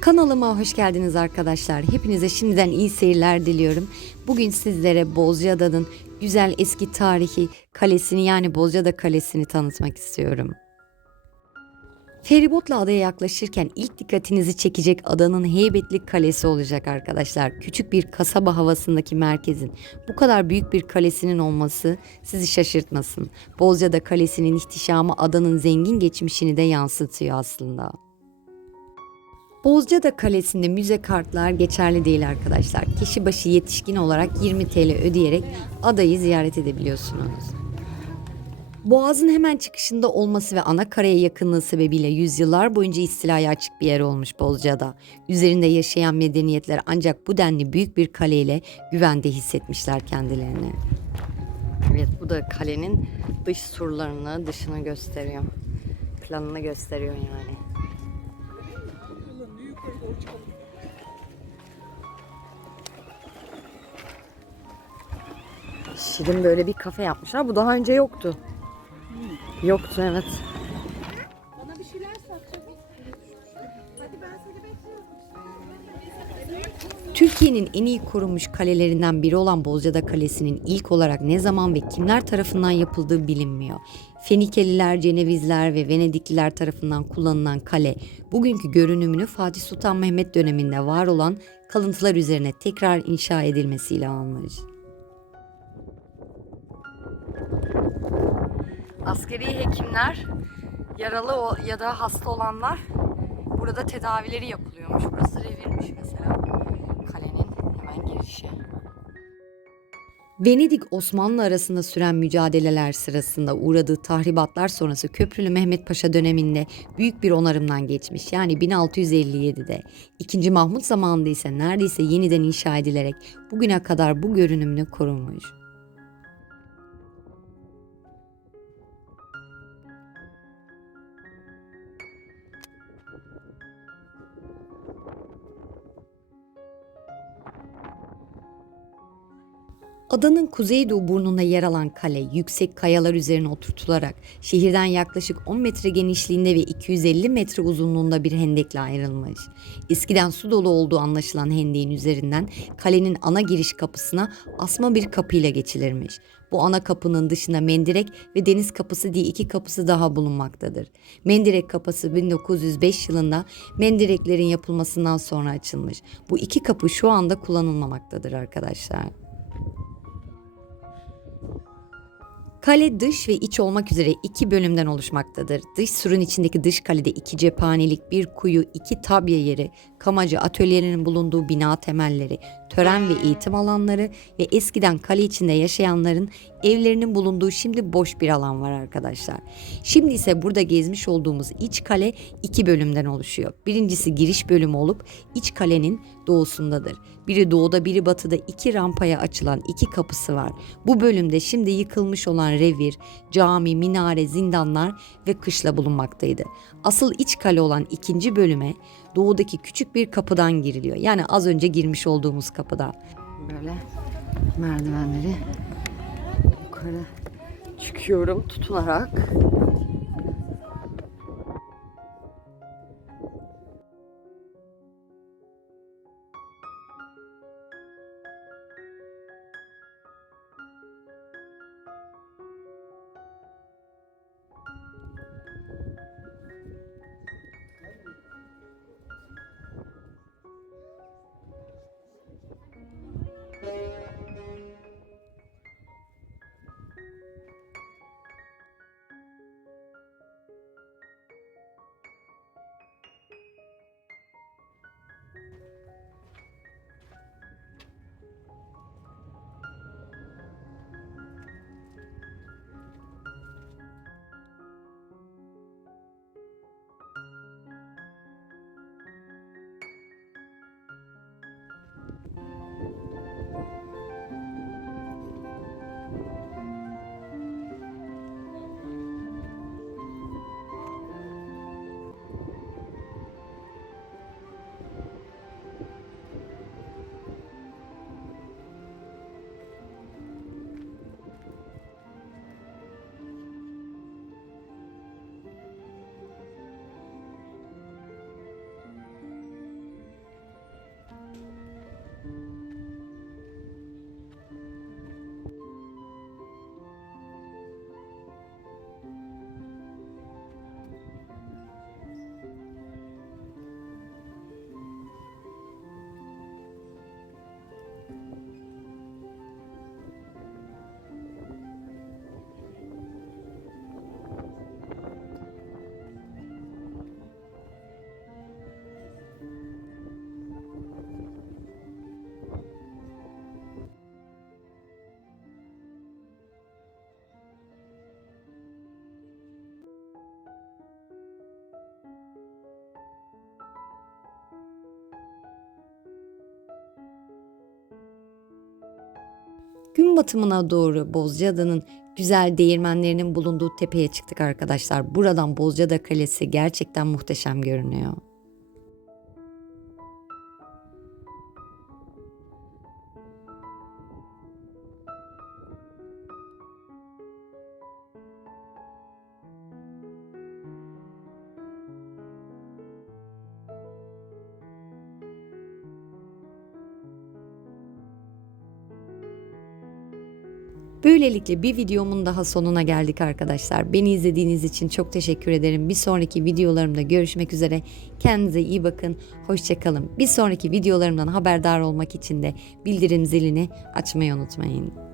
Kanalıma hoş geldiniz arkadaşlar. Hepinize şimdiden iyi seyirler diliyorum. Bugün sizlere Bozcaada'nın güzel eski tarihi kalesini yani Bozcaada Kalesi'ni tanıtmak istiyorum. Feribotla adaya yaklaşırken ilk dikkatinizi çekecek adanın heybetli kalesi olacak arkadaşlar. Küçük bir kasaba havasındaki merkezin bu kadar büyük bir kalesinin olması sizi şaşırtmasın. Bozcaada Kalesi'nin ihtişamı adanın zengin geçmişini de yansıtıyor aslında. Bozcaada Kalesi'nde müze kartlar geçerli değil arkadaşlar. Kişi başı yetişkin olarak 20 TL ödeyerek adayı ziyaret edebiliyorsunuz. Boğazın hemen çıkışında olması ve ana karaya yakınlığı sebebiyle yüzyıllar boyunca istilaya açık bir yer olmuş Bozcaada. Üzerinde yaşayan medeniyetler ancak bu denli büyük bir kaleyle güvende hissetmişler kendilerini. Evet bu da kalenin dış surlarını, dışını gösteriyor. Planını gösteriyor yani. Şirin böyle bir kafe yapmışlar. Bu daha önce yoktu. Yoktu evet. Bana bir şeyler satacak. Hadi ben seni bekliyorum. Türkiye'nin en iyi korunmuş kalelerinden biri olan Bozcaada Kalesi'nin ilk olarak ne zaman ve kimler tarafından yapıldığı bilinmiyor. Fenikeliler, Cenevizler ve Venedikliler tarafından kullanılan kale, bugünkü görünümünü Fatih Sultan Mehmet döneminde var olan kalıntılar üzerine tekrar inşa edilmesiyle almış. Askeri hekimler, yaralı ya da hasta olanlar burada tedavileri yapılıyormuş. Burası revirmiş mesela. Kalenin hemen girişi. Venedik Osmanlı arasında süren mücadeleler sırasında uğradığı tahribatlar sonrası Köprülü Mehmet Paşa döneminde büyük bir onarımdan geçmiş. Yani 1657'de. 2. Mahmut zamanında ise neredeyse yeniden inşa edilerek bugüne kadar bu görünümünü korunmuş. Adanın kuzeydoğu burnunda yer alan kale yüksek kayalar üzerine oturtularak şehirden yaklaşık 10 metre genişliğinde ve 250 metre uzunluğunda bir hendekle ayrılmış. Eskiden su dolu olduğu anlaşılan hendeğin üzerinden kalenin ana giriş kapısına asma bir kapıyla geçilirmiş. Bu ana kapının dışında Mendirek ve Deniz Kapısı diye iki kapısı daha bulunmaktadır. Mendirek Kapısı 1905 yılında Mendireklerin yapılmasından sonra açılmış. Bu iki kapı şu anda kullanılmamaktadır arkadaşlar. Kale dış ve iç olmak üzere iki bölümden oluşmaktadır. Dış surun içindeki dış kalede iki cephanelik, bir kuyu, iki tabya yeri, kamacı atölyelerinin bulunduğu bina temelleri, tören ve eğitim alanları ve eskiden kale içinde yaşayanların evlerinin bulunduğu şimdi boş bir alan var arkadaşlar. Şimdi ise burada gezmiş olduğumuz iç kale iki bölümden oluşuyor. Birincisi giriş bölümü olup iç kalenin doğusundadır. Biri doğuda biri batıda iki rampaya açılan iki kapısı var. Bu bölümde şimdi yıkılmış olan revir, cami, minare, zindanlar ve kışla bulunmaktaydı. Asıl iç kale olan ikinci bölüme doğudaki küçük bir kapıdan giriliyor. Yani az önce girmiş olduğumuz kapıda. Böyle merdivenleri yukarı çıkıyorum tutunarak. Gün batımına doğru Bozcaada'nın güzel değirmenlerinin bulunduğu tepeye çıktık arkadaşlar. Buradan Bozcaada Kalesi gerçekten muhteşem görünüyor. Böylelikle bir videomun daha sonuna geldik arkadaşlar. Beni izlediğiniz için çok teşekkür ederim. Bir sonraki videolarımda görüşmek üzere. Kendinize iyi bakın. Hoşçakalın. Bir sonraki videolarımdan haberdar olmak için de bildirim zilini açmayı unutmayın.